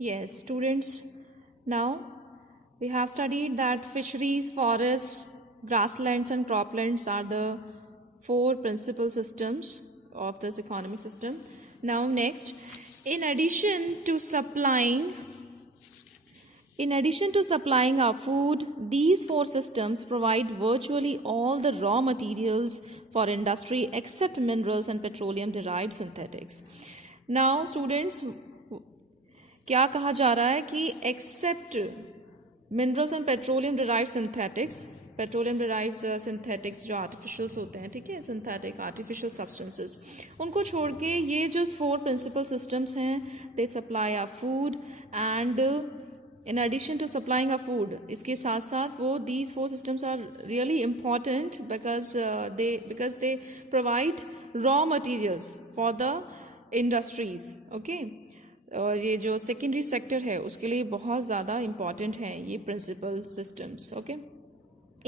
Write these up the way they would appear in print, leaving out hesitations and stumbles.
Yes, students, now we have studied that fisheries, forests, grasslands, and croplands are the four principal systems of this economic system. Now, next, in addition to supplying in addition to supplying our food, these four systems provide virtually all the raw materials for industry except minerals and petroleum derived synthetics. Now, students, क्या कहा जा रहा है कि except minerals and petroleum derived synthetics, petroleum derived synthetics जो artificials होते हैं, ठीक है, सिंथेटिक आर्टिफिशियल सब्सटेंसेस, उनको छोड़ के ये जो फोर प्रिंसिपल सिस्टम्स हैं, they supply our food and in addition to supplying our food, इसके साथ साथ वो these four systems are really important because they provide raw materials for the industries. Okay, और ये जो सेकेंडरी सेक्टर है उसके लिए बहुत ज़्यादा इम्पॉर्टेंट हैं ये principle systems. Okay,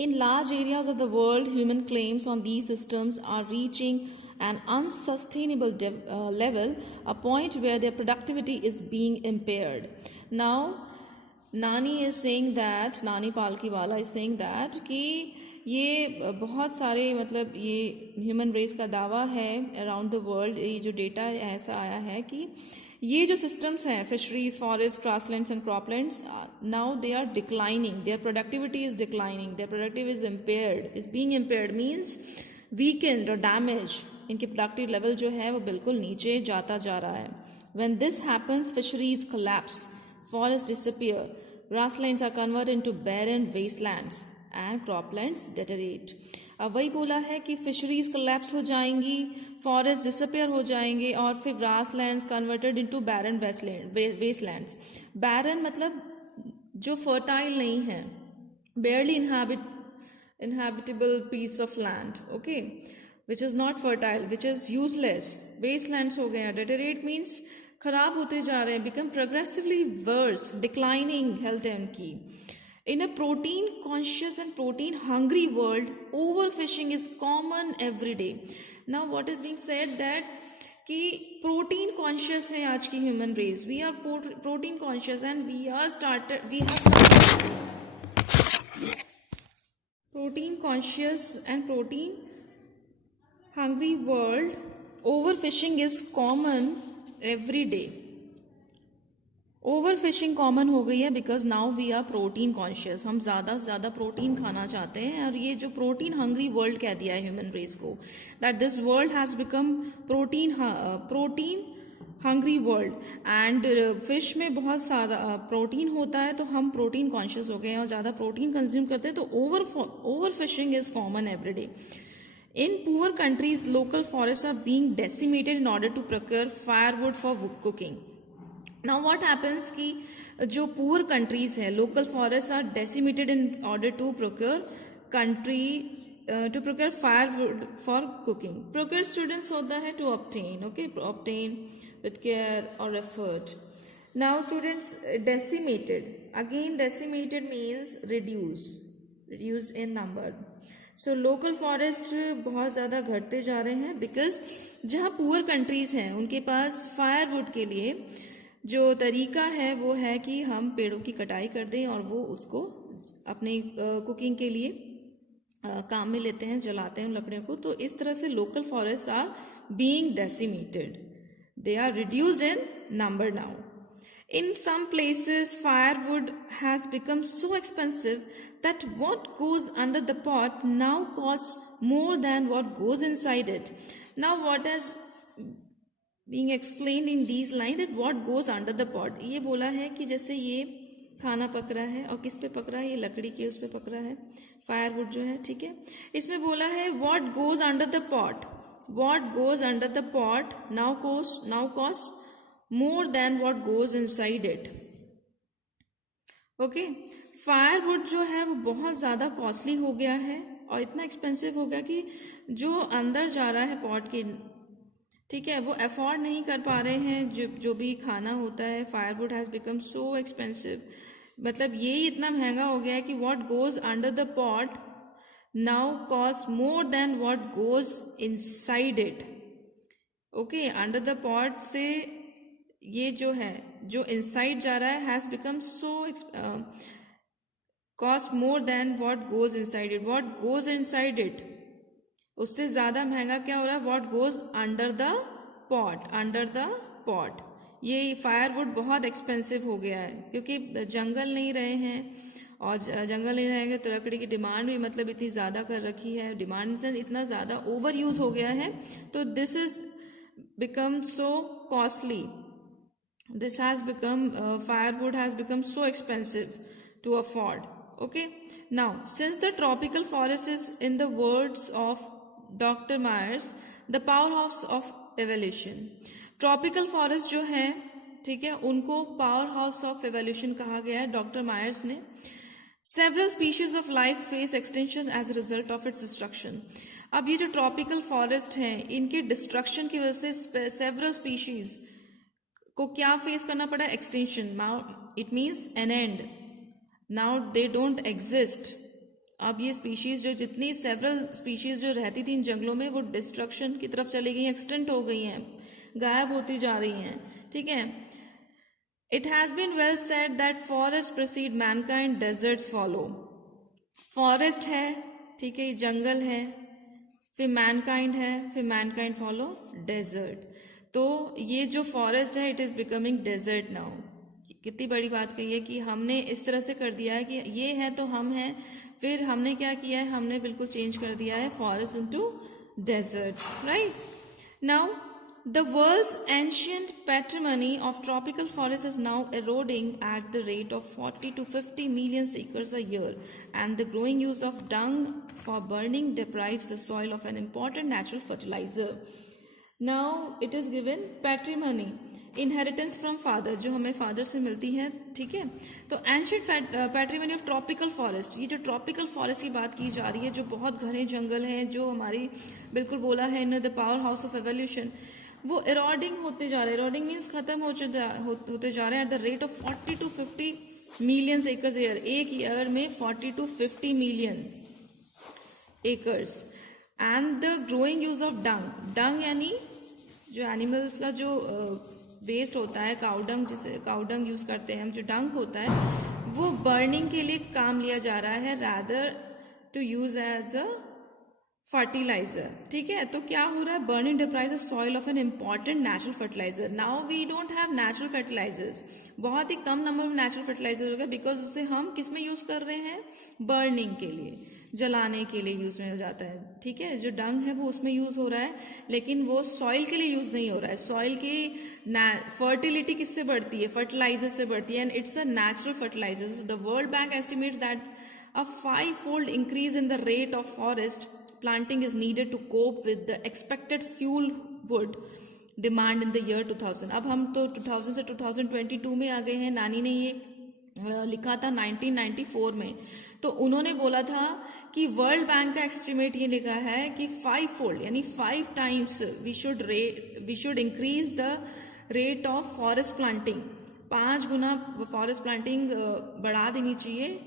in large areas of the world human claims on these systems are reaching an unsustainable level, a point where their productivity is being impaired. Now, Nani is saying that, Nani Palkiwala is saying that कि ये बहुत सारे मतलब ये human race का दावा है around the world, ये जो डेटा ऐसा आया है कि ये जो सिस्टम्स हैं, fisheries, forest, grasslands and croplands, now they are declining, their productivity is declining, their productivity is impaired, is being impaired means weakened और डैमेज. इनके प्रोडक्टिव लेवल जो है वो बिल्कुल नीचे जाता जा रहा है. When this happens, fisheries collapse, forests disappear, grasslands are converted into barren wastelands and croplands deteriorate. अब वही बोला है कि फिशरीज कोलैप्स हो जाएंगी, फॉरेस्ट डिसअपियर हो जाएंगे और फिर ग्रासलैंड्स कन्वर्टेड इनटू बैरन वेस्टलैंड्स. बैरन मतलब जो फर्टाइल नहीं है, barely inhabitable piece of land, okay, which is not fertile, which is useless. Wastelands हो गए. deteriorate means खराब होते जा रहे हैं, become progressively worse, declining health है उनकी. In a protein conscious and protein hungry world, overfishing is common every day. Now what is being said that कि protein conscious है आज की human race, we are protein conscious and we have protein conscious and protein hungry world, overfishing is common every day. Over fishing common हो गई है because now we are protein conscious. हम ज़्यादा से ज़्यादा प्रोटीन खाना चाहते हैं और ये जो प्रोटीन हंग्री वर्ल्ड कह दिया है ह्यूमन रेस को, that this world has become protein hungry world. And fish में बहुत ज़्यादा प्रोटीन होता है तो हम प्रोटीन कॉन्शियस हो गए हैं और ज़्यादा प्रोटीन कंज्यूम करते हैं, तो over fishing is common every day. In poor countries, local forests are being decimated in order to procure firewood for cooking. Now what happens कि जो poor countries हैं, local forests are decimated in order to procure firewood for cooking. Procure students होता है to obtain, okay, obtain with care or effort. Now students, decimated, again decimated means reduce in number. So local forest बहुत ज़्यादा घटते जा रहे हैं because जहाँ poor countries हैं उनके पास फायरवुड के लिए जो तरीका है वो है कि हम पेड़ों की कटाई कर दें और वो उसको अपने कुकिंग के लिए काम में लेते हैं, जलाते हैं लकड़ियों को. तो इस तरह से local forest are being decimated, they are reduced in number now. In some places, firewood has become so expensive that what goes under the pot now costs more than what goes inside it. Now, what is being explained in these lines that what goes under the pot? ये बोला है कि जैसे ये खाना पक रहा है और किस पे पक रहा है, ये लकड़ी के उस पे पक रहा है, फायरवुड जो है, ठीक है. इसमें बोला है what goes under the pot. What goes under the pot now costs more than what goes inside it. Okay, firewood जो है वो बहुत ज़्यादा कॉस्टली हो गया है और इतना एक्सपेंसिव हो गया कि जो अंदर जा रहा है पॉट के, ठीक है, वो अफोर्ड नहीं कर पा रहे हैं. जो भी खाना होता है, firewood has become so expensive, मतलब ये इतना महंगा हो गया है कि what goes under the pot now cost more than what goes inside it. Okay, under the pot से ये जो है जो इनसाइड जा रहा है has become so cost more than what goes inside it. What goes inside it उससे ज्यादा महंगा क्या हो रहा है? What goes under the pot. Under the pot. ये फायरवुड बहुत एक्सपेंसिव हो गया है क्योंकि जंगल नहीं रहे हैं, और जंगल नहीं रहेंगे तो लकड़ी की डिमांड भी मतलब इतनी ज़्यादा कर रखी है. डिमांड से इतना ज़्यादा ओवर यूज हो गया है, तो this is become so costly. This has become firewood has become so expensive to afford. Okay, now since the tropical forest is, in the words of Dr. Myers, the powerhouse of evolution. Tropical forest जो है, ठीक है, उनको power house of evolution कहा गया है doctor Myers ने. Several species of life face extinction as a result of its destruction. अब ये जो ट्रॉपिकल फॉरेस्ट हैं, इनके डिस्ट्रक्शन की वजह से सेवरल स्पीशीज को क्या फेस करना पड़ा? Extinction. Now it means an end. Now they don't exist. अब ये स्पीशीज जो जितनी सेवरल स्पीशीज जो रहती थी इन जंगलों में, वो डिस्ट्रक्शन की तरफ चली गई, एक्सटेंट हो गई हैं, गायब होती जा रही हैं. ठीक है. It has been well said that forests precede mankind, deserts follow. Forest है, ठीक है, जंगल है, फिर मैनकाइंड है, फिर मैनकाइंड फॉलो डेजर्ट. तो ये जो फॉरेस्ट है it is becoming desert now. कितनी बड़ी बात कही है कि हमने इस तरह से कर दिया है कि ये है तो हम हैं, फिर हमने क्या किया है? हमने बिल्कुल चेंज कर दिया है forest into deserts. Right now the world's ancient patrimony of tropical forests is now eroding at the rate of 40 to 50 million acres a year, and the growing use of dung for burning deprives the soil of an important natural fertilizer. Now it is given patrimony, inheritance from father, जो हमें father से मिलती है. ठीक है. तो ancient पैट्रीमनी of tropical forest, ये जो ट्रॉपिकल फॉरेस्ट की बात की जा रही है, जो बहुत घने जंगल हैं, जो हमारी बिल्कुल बोला है in the power house of evolution, वो इरोडिंग होते जा रहे हैं. इरोडिंग मीन्स खत्म होते जा रहे हैं at the rate of 40 to 50 million acres year. एक ईयर में 40 to 50 million acres. And the growing use of dung. Dung यानी जो एनिमल्स का जो वेस्ट होता है, काउडंग, जिसे काउडंग यूज करते हैं हम, जो डंग होता है वो बर्निंग के लिए काम लिया जा रहा है rather to use as a fertilizer. ठीक है. तो क्या हो रहा है? Burning deprives the soil of an important natural fertilizer. Now we don't have natural fertilizers. बहुत ही कम नंबर में नेचुरल फर्टिलाइजर हो गया, बिकॉज उसे हम किस में यूज कर रहे हैं? बर्निंग के लिए, जलाने के लिए यूज में हो जाता है. ठीक है. जो डंग है वो उसमें यूज हो रहा है, लेकिन वो सॉइल के लिए यूज नहीं हो रहा है. सॉइल की फर्टिलिटी किससे बढ़ती है? फर्टिलाइजर से बढ़ती है, and it's a natural fertilizer. The World Bank estimates that a 5-fold increase in the rate of forest planting is needed to cope with the expected fuel wood demand in the year 2000. अब हम तो 2000 से 2022 में आ गए हैं. नानी ने ये लिखा था 1994 में. तो उन्होंने बोला था कि वर्ल्ड बैंक का एस्टिमेट ये लिखा है कि 5-fold यानी 5 times we should increase the rate of forest planting. 5 गुना फॉरेस्ट प्लांटिंग बढ़ा देनी चाहिए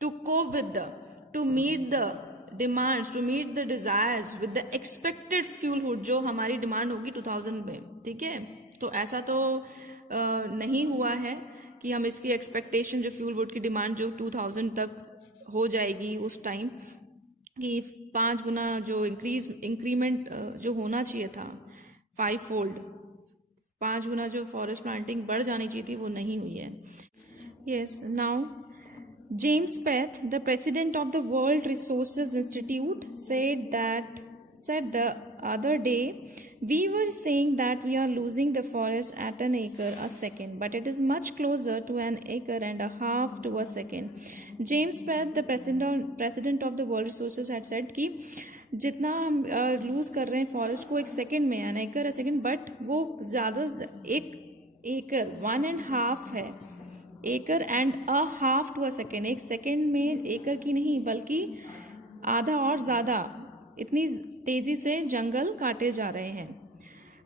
to cope with to meet the demands, to meet the desires with the expected fuel wood, जो हमारी डिमांड होगी 2000 में. ठीक है. तो ऐसा तो नहीं हुआ है कि हम इसकी एक्सपेक्टेशन, जो फ्यूल वुड की डिमांड जो 2000 तक हो जाएगी उस टाइम, कि 5 गुना जो इंक्रीमेंट जो होना चाहिए था, 5-fold, 5 गुना जो फॉरेस्ट प्लांटिंग बढ़ जानी चाहिए थी, वो नहीं हुई है. Yes. Now James Peth, the president of the World Resources Institute, said the other day, we were saying that we are losing the forest at an acre a second, but it is much closer to an acre and a half to a second. James Peth, the president of the World Resources, had said कि जितना हम loose कर रहे हैं forest को एक second में, an acre a second, but वो ज़्यादा, एक एकड़ 1.5 है, एकड़ and a half to a second. एक सेकेंड में एकड़ की नहीं बल्कि आधा और ज़्यादा, इतनी तेज़ी से जंगल काटे जा रहे हैं.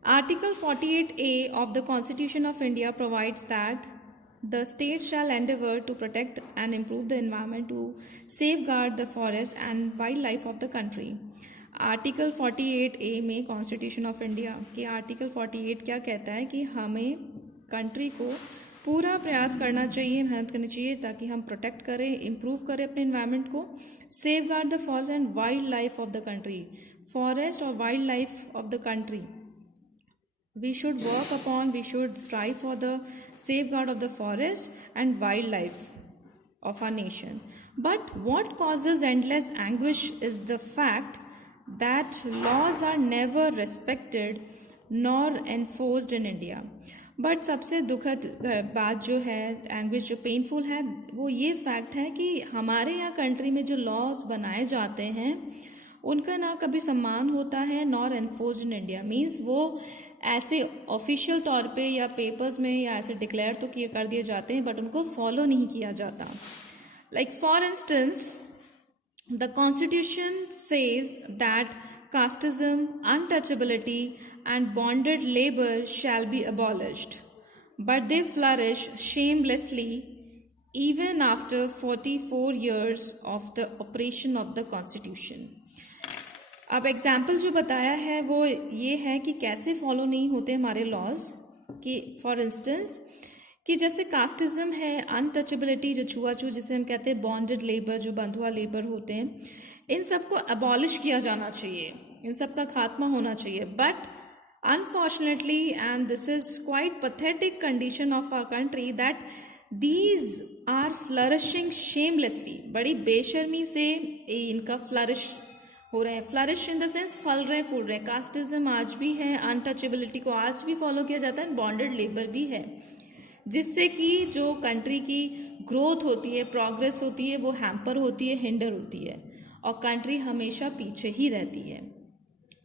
Article 48A of the constitution of India provides that the state shall endeavour to protect and improve the environment to safeguard the forest and wildlife of the country. Article 48A में constitution of India के article 48 क्या कहता है कि हमें country को पूरा प्रयास करना चाहिए, मेहनत करनी चाहिए ताकि हम प्रोटेक्ट करें, इम्प्रूव करें अपने इन्वायरमेंट को, safeguard the forest and wildlife of the country, forest और wildlife of the country. We should work upon, we should strive for the safeguard of the forest and wildlife of our nation. But what causes endless anguish is the fact that laws are never respected nor enforced in India. But सबसे दुखद बात जो है, anguish जो painful है, वो ये fact है कि हमारे यहाँ कंट्री में जो लॉज बनाए जाते हैं उनका ना कभी सम्मान होता है nor enforced in India. Means वो ऐसे ऑफिशियल तौर पे या पेपर्स में या ऐसे डिक्लेयर तो किए कर दिए जाते हैं बट उनको फॉलो नहीं किया जाता. Like for instance the constitution says that casteism, untouchability and bonded labor shall be abolished, but they flourish shamelessly even after 44 years of the operation of the constitution. अब एग्जाम्पल जो बताया है वो ये है कि कैसे फॉलो नहीं होते हमारे लॉज. कि फॉर इंस्टेंस कि जैसे कास्टिज्म है, अनटचेबिलिटी जो छुआछूत जिसे हम कहते हैं, बॉन्डेड लेबर जो बंधुआ लेबर होते हैं, इन सबको अबॉलिश किया जाना चाहिए, इन सब का खात्मा होना चाहिए. But unfortunately and this is quite pathetic condition of our country that these are flourishing shamelessly. बड़ी बेशर्मी से इनका फ्लरिश हो रहे हैं. फ्लरिश इन द सेंस फल रहे फूल रहे. कास्टिज्म आज भी है, अनटचेबिलिटी को आज भी फॉलो किया जाता है, बॉन्डेड लेबर भी है, जिससे कि जो कंट्री की ग्रोथ होती है, प्रोग्रेस होती है, वो हैम्पर होती है, हिंडर होती है और कंट्री हमेशा पीछे ही रहती है.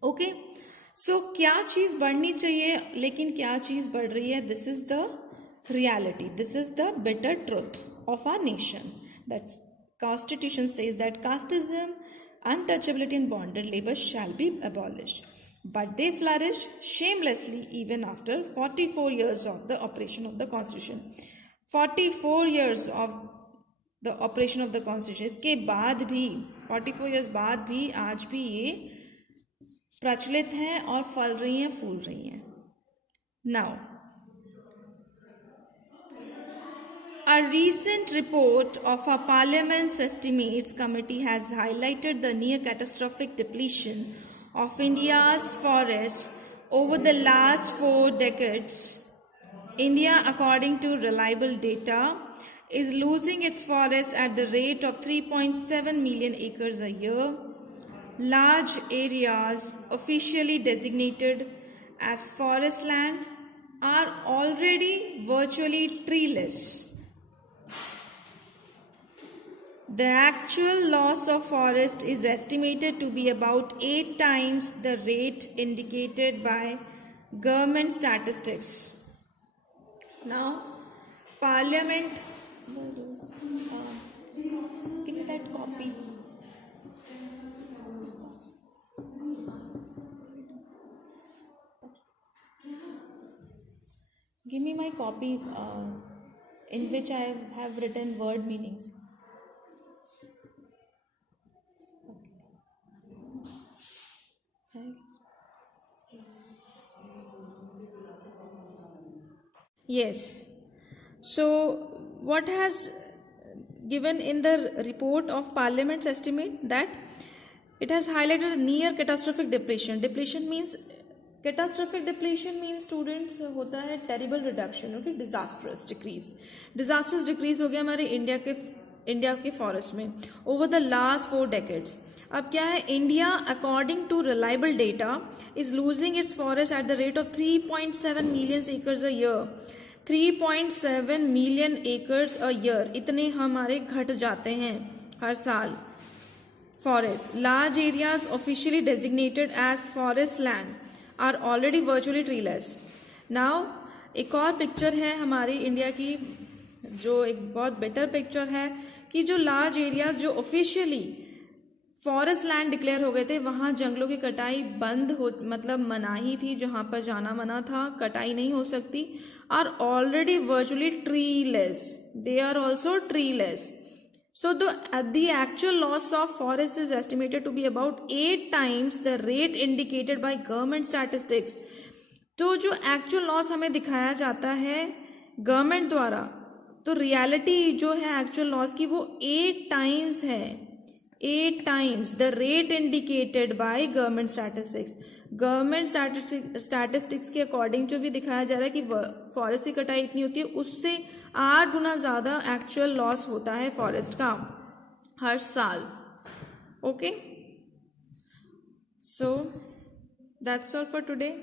ओके, सो क्या चीज़ बढ़नी चाहिए लेकिन क्या चीज़ बढ़ रही है, this is the reality, this is the bitter truth of our nation. That constitution says that casteism, untouchability and bonded labor shall be abolished, but they flourish shamelessly even after 44 years of the operation of the constitution. 44 years of the operation of the constitution. इसके बाद भी 44 years बाद भी आज भी ये प्रचलित हैं और फल रही हैं, फूल रही हैं. Now, a recent report of our Parliament's Estimates Committee has highlighted the near catastrophic depletion of India's forests over the last 4 decades. India, according to reliable data, is losing its forests at the rate of 3.7 million acres a year. Large areas officially designated as forest land are already virtually treeless. The actual loss of forest is estimated to be about 8 times the rate indicated by government statistics. Now, Parliament, give me that copy. Give me my copy in which I have written word meanings. Yes. So, what has given in the report of Parliament's estimate that it has highlighted near catastrophic depletion. Depletion means catastrophic depletion means students होता है terrible reduction, okay, disastrous decrease. Disastrous decrease हो गया हमारे India के forest में over the last 4 decades. अब क्या है, India according to reliable data is losing its forest at the rate of 3.7 million acres a year. 3.7 million acres a year, इतने हमारे घट जाते हैं हर साल forest. Large areas officially designated as forest land are already virtually treeless. Now एक और picture है हमारी इंडिया की जो एक बहुत बेटर पिक्चर है कि जो लार्ज एरियाज जो ऑफिशियली फॉरेस्ट लैंड डिक्लेयर हो गए थे, वहां जंगलों की कटाई बंद हो, मतलब मनाही थी, जहां पर जाना मना था, कटाई नहीं हो सकती, are already virtually treeless. They are also treeless. So the actual loss of forest is estimated to be about 8 times the rate indicated by government statistics. तो जो एक्चुअल लॉस हमें दिखाया जाता है गवर्नमेंट द्वारा, तो रियलिटी जो है एक्चुअल लॉस की वो 8 टाइम्स है, 8 times the rate indicated by government statistics. Government statistics के अकॉर्डिंग जो भी दिखाया जा रहा है कि फॉरेस्ट की कटाई इतनी होती है, उससे 8 गुना ज़्यादा एक्चुअल लॉस होता है फॉरेस्ट का हर साल. Okay, so that's all for today.